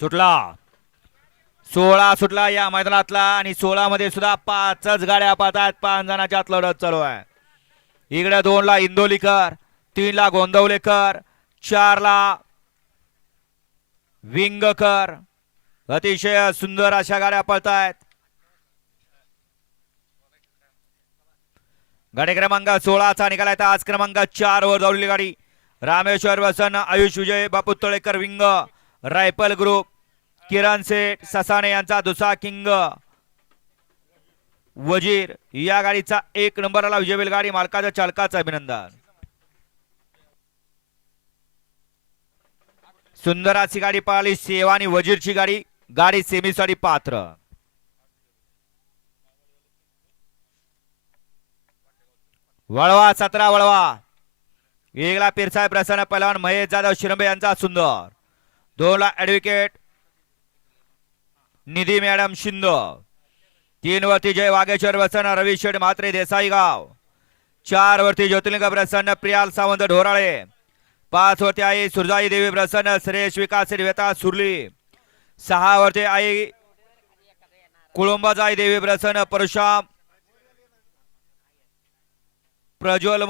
सुटला. सोळा सुटला या मैदानातला आणि सोळा मध्ये सुद्धा पाचच गाड्या पाहतात पाच जणांच्या आत लढत चालू आहे. इकडे दोन ला इंदोलीकर तीन ला गोंदवलेकर चार ला विंगकर. अतिशय सुंदर अशा गाड्या पळतायत. गाडी क्रमांक सोळाचा निकाल आहे आज क्रमांक चार वर धावलेली गाडी. Rameshwar Vasan Ayush Vijay Bapu Talekar wing. Rifle group Kiran Seth Sasane यांचा दुसरा किंग. वजीर या गाडीचा एक नंबरला विजय बैलगाडी मालकाच्या चालकाचं अभिनंदन. सुंदराची गाडी पळाली सेवा आणि वजीरची गाडी गाडी सेमीसाठी पात्र. वळवा सतरा वळवा. एकला पिरसाहेब प्रसन्न पहलवान महेश जाधव शिरंबे यांचा सुंदर. दोनला ऍडव्होकेट निधी मॅडम शिंद. तीन वरती जय वागेश्वर वसन रवी शेठ म्हात्रे देसाई गाव. चार वरती ज्योतिर्लिंग प्रसन्न प्रियाल सावंत ढोराळे. पाच वरती आई सुरजाई देवी प्रसन्न श्रेयश विकास वेता सुरली. सहा वरती आई कुळुंबाजाई देवी प्रसन्न परशुराम. प्रज्वल